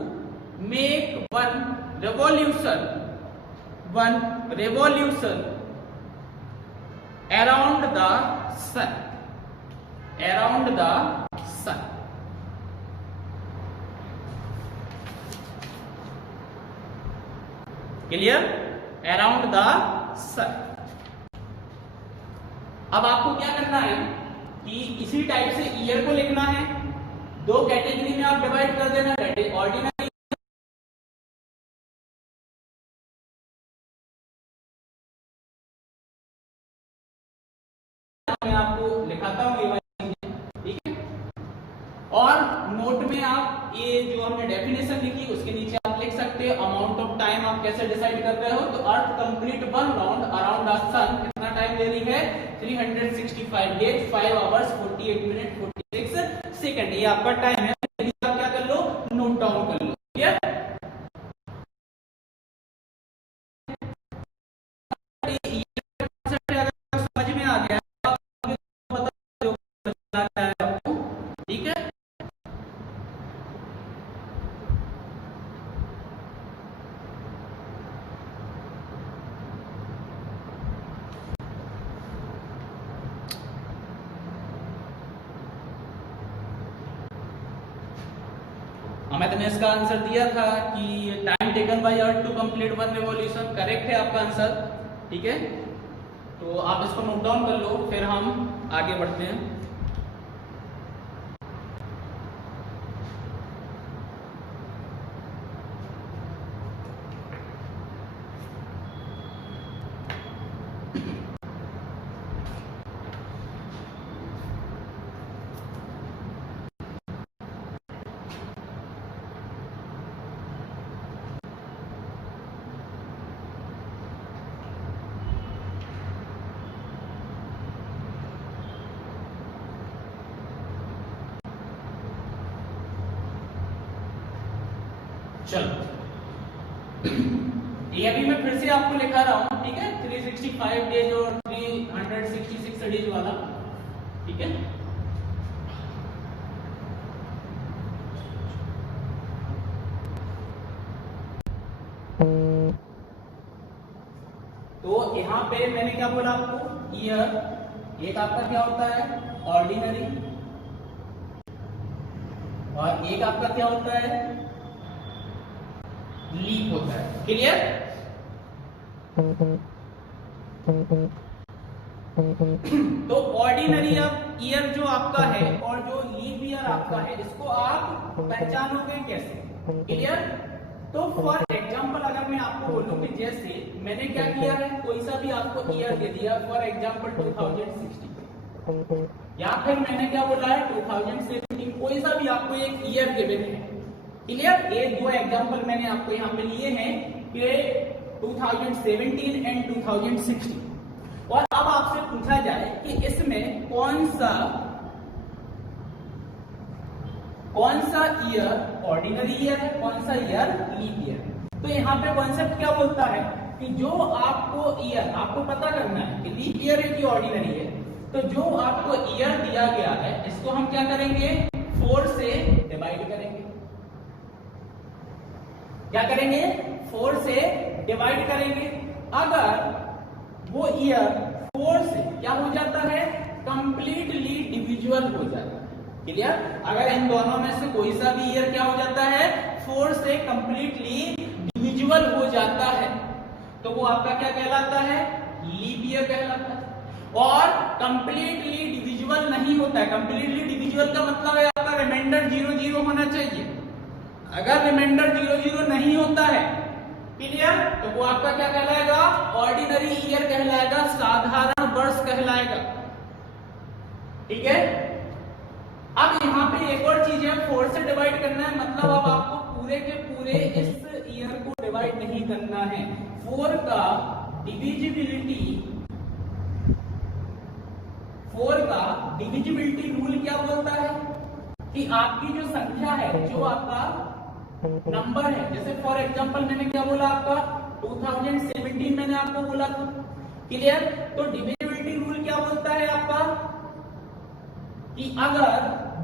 make one revolution around the sun. Clear? Around the sun. अब आपको क्या करना है कि इसी टाइप से year को लिखना है, 2 कैटेगरी में आप डिवाइड कर देना, ऑर्डिनरी मैं आपको लिखाता हूं ये वाली चीजें। ठीक है? और नोट में आप ये जो हमने डेफिनेशन लिखी उसके नीचे आप लिख सकते हो अमाउंट ऑफ टाइम आप कैसे डिसाइड कर रहे हो। तो अर्थ कंप्लीट 1 राउंड अराउंड द सन कितना टाइम ले रही है, 365 डेज, 5 आवर्स, 48 मिनट 46 सेकंड। ये आपका टाइम है। आप क्या कर लो, नोट डाउन कर लो। क्लियर? समझ में आ गया? ठीक मैंने तुम्हें इसका आंसर दिया था कि time taken by earth to complete one revolution, correct है आपका आंसर। ठीक है, तो आप इसको नोट डाउन कर लो, फिर हम आगे बढ़ते हैं। चलो ये अभी मैं फिर से आपको लिखा रहा हूं, ठीक है, 365 डेज और 366 डेज वाला। ठीक है, तो यहाँ पे मैंने क्या बोला आपको, ईयर एक आपका क्या होता है, ऑर्डिनरी, और एक आपका क्या होता है, लीप होता है। क्लियर? तो ऑर्डिनरी ईयर जो आपका है और जो लीप ईयर आपका है, इसको आप पहचानोगे कैसे? क्लियर? तो फॉर एग्जांपल अगर मैं आपको बोलूं कि जैसे मैंने क्या किया है, कोई सा भी आपको ईयर दे दिया, फॉर एग्जांपल 2016, या फिर मैंने क्या बोला है 2017, कोई सा भी आपको एक ईयर गिवन है। क्लियर? ये दो एग्जांपल मैंने आपको यहाँ पे लिए हैं कि 2017 एंड 2016, और अब आपसे पूछा जाए कि इसमें कौन सा ईयर ऑर्डिनरी ईयर है, कौन सा ईयर लीप ईयर है। तो यहाँ पे कॉन्सेप्ट क्या बोलता है कि जो आपको ईयर आपको पता करना है कि लीप ईयर है कि ऑर्डिनरी है, तो जो आपको ईयर दिया गया है इसको हम क्या करेंगे, 4 से डिवाइड करेंगे। क्या करेंगे? 4 से डिवाइड करेंगे। अगर वो ईयर 4 से क्या हो जाता है, कंप्लीटली डिविजुअल हो जाता है। क्लियर? अगर इन दोनों में से कोई सा भी ईयर क्या हो जाता है, 4 से कंप्लीटली डिविजुअल हो जाता है, तो वो आपका क्या कहलाता है, लीप ईयर कहलाता है। और कंप्लीटली डिविजुअल नहीं होता है। कंप्लीटली डिविजुअल का मतलब है आपका रिमाइंडर 0 होना चाहिए। अगर रिमाइंडर 0 नहीं होता है, क्लियर, तो वो आपका क्या कहलाएगा, ऑर्डिनरी ईयर कहलाएगा, साधारण वर्ष कहलाएगा। ठीक है? अब यहाँ पे एक और चीज है, 4 से डिवाइड करना है, मतलब अब आपको पूरे के पूरे इस ईयर को डिवाइड नहीं करना है। 4 का डिविजिबिलिटी रूल क्या बोलता है कि आपकी जो संख्या है, जो आपका नंबर है, जैसे फॉर एग्जांपल मैंने क्या बोला आपका 2017 मैंने आपको बोला था। क्लियर? तो डिविजिबिलिटी रूल क्या बोलता है आपका कि अगर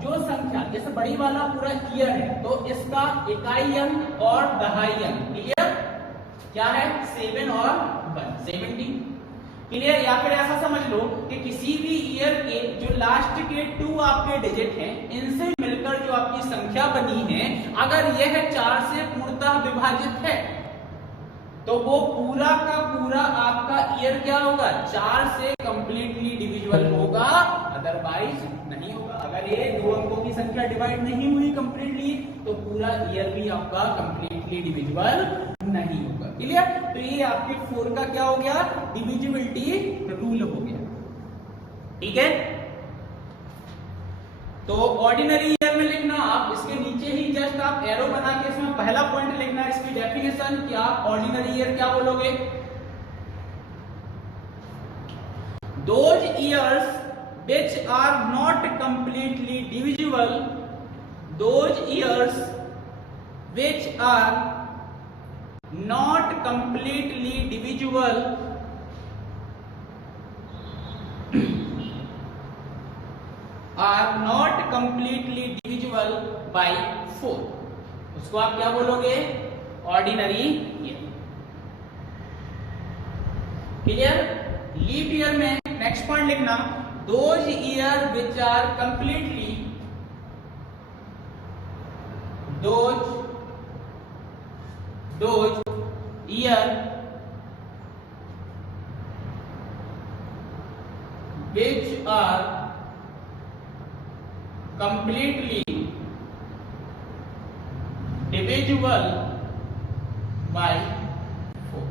जो संख्या, जैसे बड़ी वाला पूरा ईयर है, तो इसका इकाई अंक और दहाई अंक, क्लियर, क्या है, 7 और 1, 17। क्लियर? या फिर ऐसा समझ लो कि किसी भी ईयर के जो लास्ट के 2 आपके डिजिट हैं, इनसे मिलकर जो आपकी संख्या बनी है, अगर यह 4 से पूर्णतः विभाजित है, तो वो पूरा का पूरा आपका ईयर क्या होगा, 4 से कंप्लीटली डिविजिबल होगा, अदरवाइज नहीं होगा। अगर ये 2 अंकों की संख्या डिवाइड नहीं हुई कंप्लीटली, तो पूरा ईयर भी आपका कंप्लीटली डिविजिबल नहीं होगा। क्लियर? तो ये आपके 4 का क्या हो गया, डिविजिबिलिटी रूल हो गया। ठीक है? तो ऑर्डिनरी ईयर में लिखना, आप इसके नीचे ही जस्ट आप एरो बना के इसमें पहला पॉइंट लिखना है इसकी डेफिनेशन, कि आप ऑर्डिनरी ईयर क्या बोलोगे, those years which are not completely divisible, those years which are not completely divisible are not completely divisible by 4, उसको आप क्या बोलोगे, ordinary year. Clear? Leap year में नेक्स्ट पॉइंट लिखना, those year which are completely those year which are completely divisible by 4।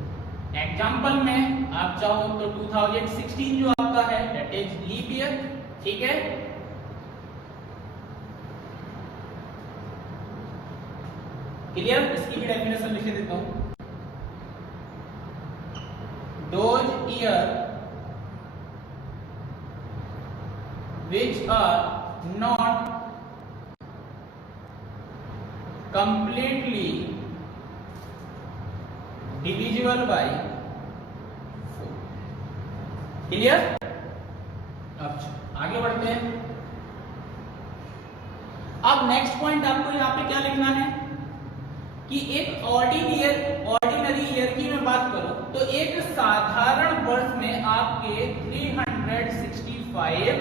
Example में आप चाहो तो 2016 जो आपका है दैट इज लीप ईयर, ठीक है। क्लियर? इसकी भी डेफिनेशन लिख देता हूं। Those year which are not completely divisible by 4। Clear? अच्छा आगे बढ़ते हैं। अब नेक्स्ट पॉइंट आपको यहाँ पे क्या लिखना है कि एक ऑर्डिनरी ईयर की मैं बात करूं तो एक साधारण वर्ष में आपके 365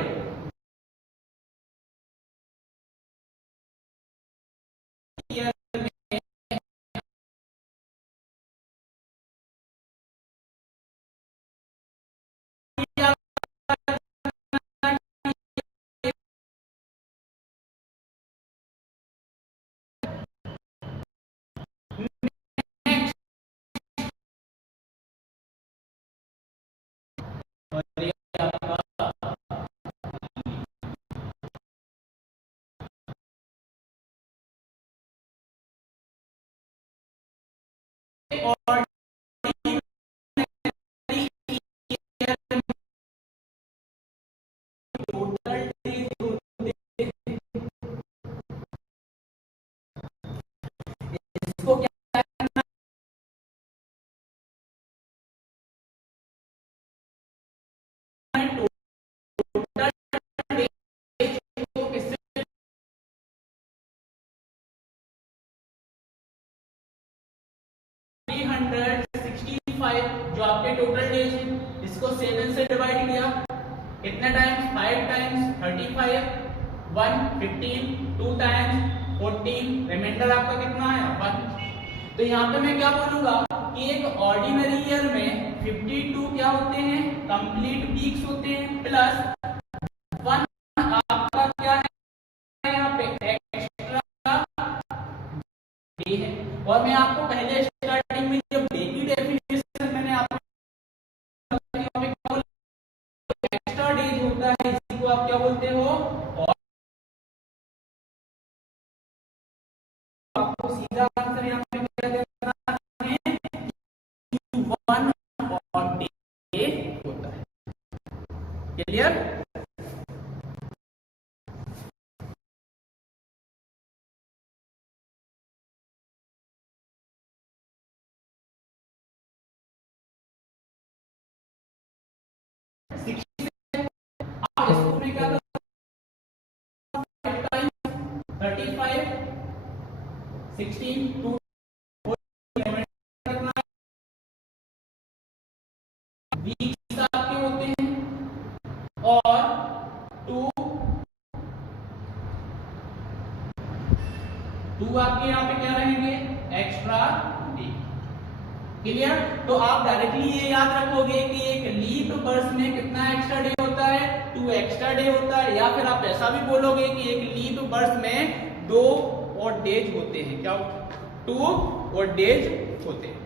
इसको क्या जो आपके टोटल डेज है इसको 7 से डिवाइड किया, कितने टाइम्स? 5 टाइम्स 35, 1 15, 2 टाइम्स 14, रिमाइंडर आपका कितना है 1। तो यहाँ पे मैं क्या बोलूंगा कि एक ऑर्डिनरी ईयर में 52 क्या होते हैं? कंप्लीट वीक्स होते हैं, प्लस 1 आपका क्या है यहाँ पे एक्स्ट्रा डे है। और मैं आपको पहले स्टार्टिंग में जब डे की डेफिनेशन मैंने आपको एक्स्ट्रा डेज होता है, इसी को आप क्या बोलते हो? और आपको सीधा आंसर यहाँ पे क्या देना है? 1 और डे होता है। क्लियर? इसको मैं क्या करूं? 5 टाइम्स 35, 16, 2 वीक्स आपके होते हैं और 2 आपके यहाँ पे क्या रहेंगे? Extra day. क्लियर? तो आप डायरेक्टली ये याद रखोगे कि एक लीप वर्ष में कितना एक्स्ट्रा डे होता है? 2 एक्स्ट्रा डे होता है। या फिर आप ऐसा भी बोलोगे कि एक लीप वर्ष में 2 और डेज होते हैं। क्या? 2 और डेज होते हैं।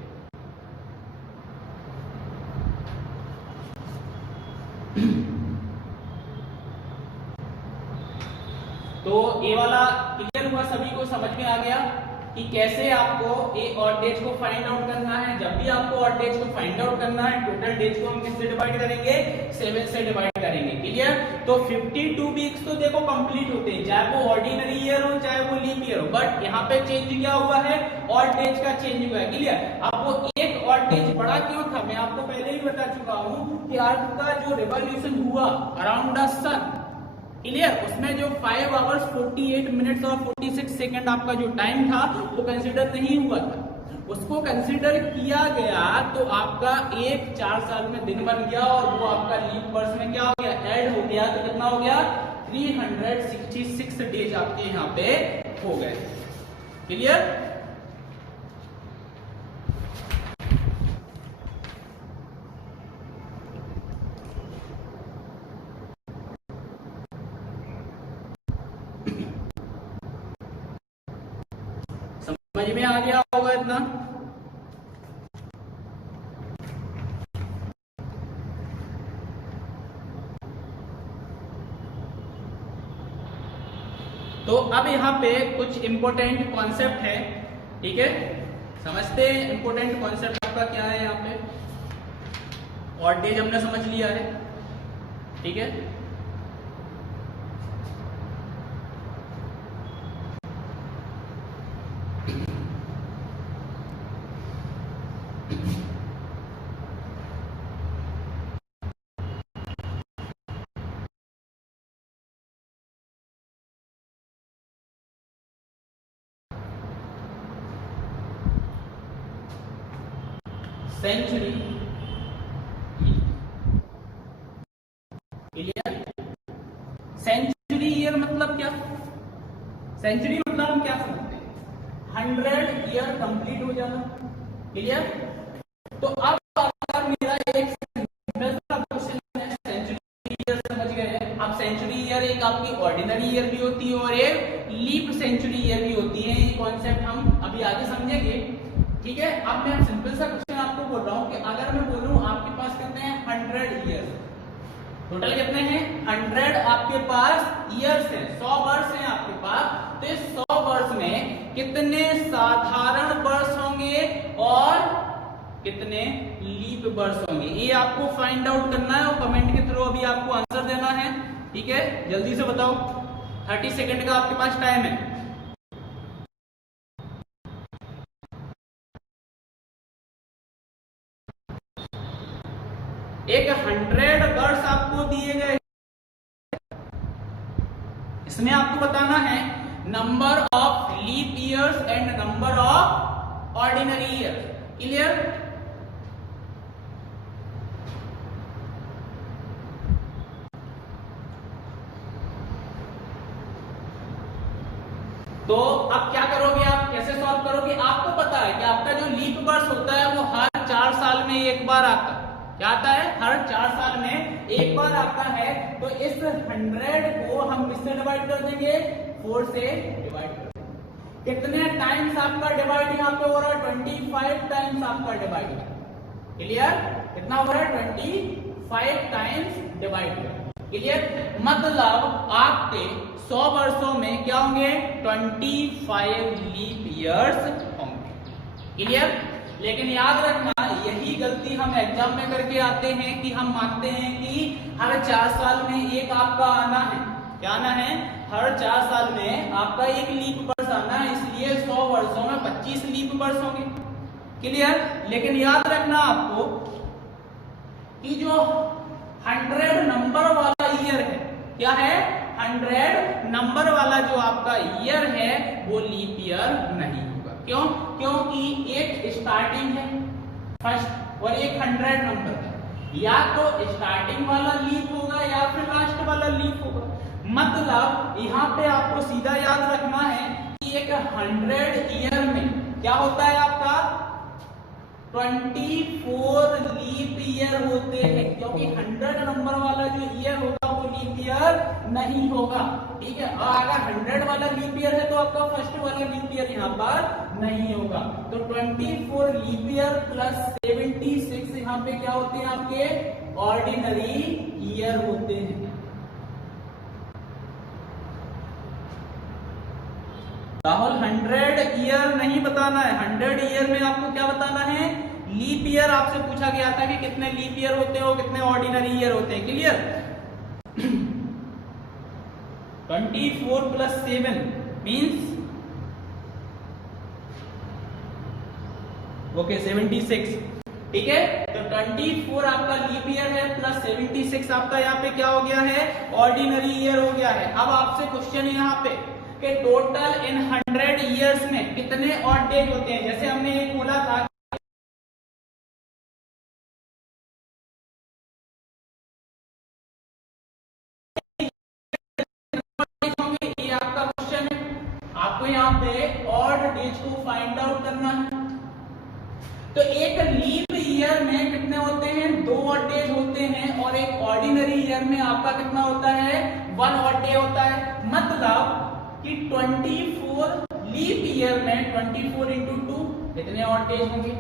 तो ये वाला क्लियर हुआ? सभी को समझ में आ गया कि कैसे आपको ए और डेज को फाइंड आउट करना है। जब भी आपको और डेज को फाइंड आउट करना है, टोटल डेज को हम किससे डिवाइड करेंगे? 7 से डिवाइड करेंगे। क्लियर? तो 52 वीक्स तो देखो कंप्लीट होते हैं, चाहे वो ऑर्डिनरी ईयर हो चाहे वो लीप ईयर हो। बट यहाँ पे चेंज क्या हुआ है? और डेज का चेंज हुआ है। क्लियर? अब वो एक और डेज बड़ा क्यों था? मैं आपको पहले ही बता चुका हूँ कि अर्थ का जो रिवॉल्यूशन हुआ अराउंड द सन, क्लियर, उसमें जो 5 आवर्स 48 मिनट्स और 46 सेकंड आपका जो टाइम था वो कंसीडर नहीं हुआ था। उसको कंसीडर किया गया तो आपका एक 4 साल में दिन बन गया और वो आपका लीप वर्ष में क्या हो गया? ऐड हो गया। तो कितना हो गया? 366 डेज आपके यहाँ पे हो गए। क्लियर? समझ में आ गया होगा इतना? तो अब यहाँ पे कुछ इंपॉर्टेंट कॉन्सेप्ट है, ठीक है? समझते हैं इंपॉर्टेंट कॉन्सेप्ट आपका क्या है। यहाँ पे ऑड डेज हमने समझ लिया है, ठीक है? Century, clear? सेंचुरी ईयर मतलब क्या? सेंचुरी मतलब हम क्या समझते हैं? 100 ईयर कंप्लीट हो जाना, क्लियर? तो अब अगर मेरा एक सिंपल सा क्वेश्चन है, सेंचुरी ईयर समझ गए हैं। अब सेंचुरी ईयर एक आपकी ऑर्डिनरी ईयर भी होती है और एक लीप सेंचुरी ईयर भी होती है। ये कॉन्सेप्ट हम अभी आगे समझेंगे, ठीक है? अब मैं सिंपल सा क्वेश्चन आपको बोल रहा हूँ कि अगर मैं बोलूँ आपके पास कितने हैं? 100 ईयर्स, टोटल कितने हैं? 100 आपके पास ईयर्स हैं, 100 वर्ष हैं आपके पास। तो इस 100 वर्ष में कितने साधारण वर्ष होंगे और कितने लीप वर्ष होंगे, ये आपको फाइंड आउट करना है और कमेंट के थ्रू अभी आपको आंसर देना है, ठीक है? जल्दी से बताओ, 30 सेकंड का आपके पास टाइम है। एक 100 वर्ष आपको दिए गए, इसमें आपको बताना है number of leap years and number of ordinary years, clear? तो अब क्या करोगे, आप कैसे सॉल्व करोगे? आपको पता है कि आपका जो लीप वर्ष होता है वो हर 4 साल में एक बार आता है। क्या आता है? हर 4 साल में एक बार आता है। तो इस 100 को हम किससे डिवाइड कर देंगे? 4 से डिवाइड कर देंगे। कितने टाइम्स आपका डिवाइड यहाँ पे हो रहा है? 25 टाइम्स आपका डिवाइड, क्लियर? कितना हो रहा है? 25 टाइम्स डिवाइड, क्लियर? मतलब आपके 100 वर्षों में क्या होंगे? 25 लीप ईयर्स होंगे, क्लियर? लेकिन याद रखना, यही गलती हम एग्जाम में करके आते हैं कि हम मानते हैं कि हर 4 साल में एक आपका आना है। क्या आना है? हर 4 साल में आपका एक लीप वर्ष आना है, इसलिए 100 वर्षों में 25 लीप वर्ष होंगे, क्लियर? लेकिन याद रखना आपको कि जो 100 नंबर वाला ईयर है, क्या है? 100 नंबर वाला जो आपका ईयर है वो लीप ईयर नहीं होगा। क्यों? क्योंकि एक स्टार्टिंग है फर्स्ट और एक 100 नंबर है। या तो स्टार्टिंग वाला लीप होगा या फिर लास्ट वाला लीप होगा। मतलब यहाँ पे आपको सीधा याद रखना है कि एक 100 ईयर में क्या होता है आपका? 24 लीप ईयर होते हैं, क्योंकि 100 नंबर वाला जो ईयर होगा वो लीप ईयर नहीं होगा, ठीक है? और अगर 100 वाला लीप ईयर है तो आपका फर्स्ट वाला लीप ईयर यहाँ पर नहीं होगा। तो 24 लीप ईयर प्लस 76 यहाँ पे क्या होते हैं? आपके ऑर्डिनरी ईयर होते हैं। राहुल 100 ईयर नहीं बताना है, 100 ईयर में आपको क्या बताना है? लीप ईयर आपसे पूछा गया था कि कितने लीप ईयर होते हैं और कितने ऑर्डिनरी ईयर होते हैं, क्लियर? 24 प्लस 7 मीन्स ओके 76, ठीक है? तो 24 आपका लीप ईयर है प्लस 76 आपका यहाँ पे क्या हो गया है? ऑर्डिनरी ईयर हो गया है। अब आपसे क्वेश्चन है यहाँ पे कि टोटल इन 100 ईयर्स में कितने ऑड डेज होते हैं? जैसे हमने ये बोला था ये आपका क्वेश्चन है, आपको आपको यहाँ पे ऑड डेज को फाइंड आउट करना है। तो एक लीप ईयर में कितने होते हैं, 2 ऑड डेज होते हैं, और एक ऑर्डिनरी ईयर में आपका कितना होता है, 1 ऑड डे होता है। मतलब कि 24 लीप ईयर में 24 इंटू 2 कितने ऑड डेज होंगे,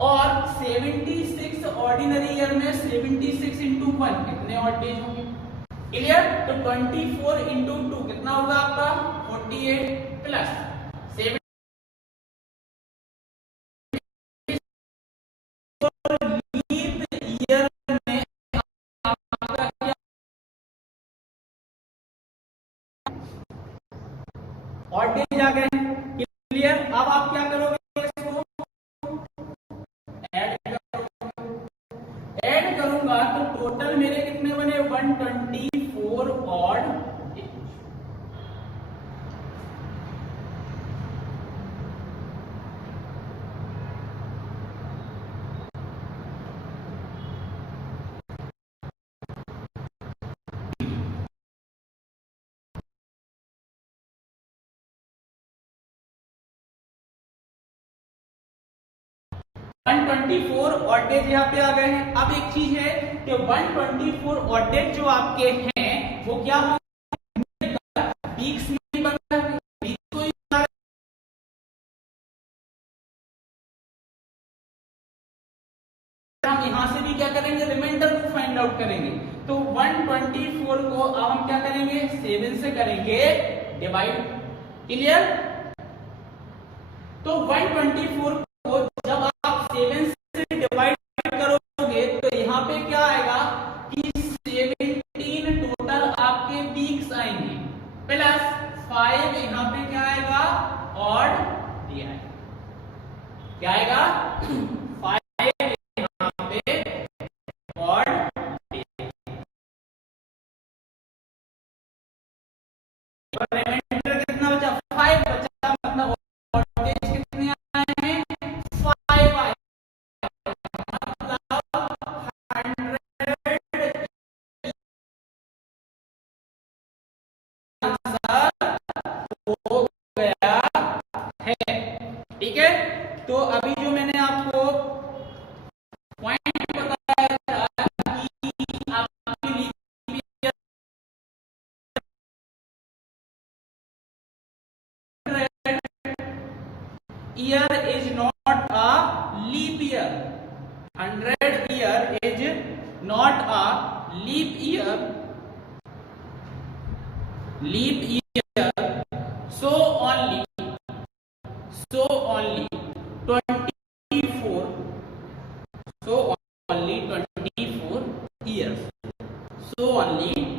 और 76 ऑर्डिनरी ईयर में 76 इंटू 1 कितने ऑड डेज होंगे। क्लियर? तो 24 इंटू 2 कितना होगा आपका 48 प्लस 7 लीप ईयर में आपका क्या ऑड डेज आ गए। क्लियर? अब आप क्या करोगे, इसको ऐड करूंगा तो टोटल मेरे कितने बने, 124 ऑड। 124 ऑड डेज यहाँ पे आ गए हैं। अब एक चीज है कि 124 ऑड डेज जो आपके हैं वो क्या होंगे, वीक्स में बन रहे हैं, वीक्स को ही हम यहाँ से भी क्या करेंगे, रिमाइंडर को फाइंड आउट करेंगे। तो 124 को अब हम क्या करेंगे, 7 से करेंगे डिवाइड। क्लियर? तो 124 को जब आप 7 से डिवाइड करोगे तो यहाँ पे क्या आएगा कि 17 टोटल आपके वीक्स आएंगे, प्लस 5 यहाँ पे क्या आएगा, ऑड डे आएगा। क्या आएगा, 5 यहाँ पे ऑड डे। रिमाइंडर कितना बचा, 5 बचा, मतलब ऑड डेज कितने आए हैं, 5 आए। हो गया है। ठीक है? तो अभी जो मैंने आपको पॉइंट बताया था कि आपकी year is not a leap year, 100 year is not a leap year, leap year, so only 24, so only 24 years, so only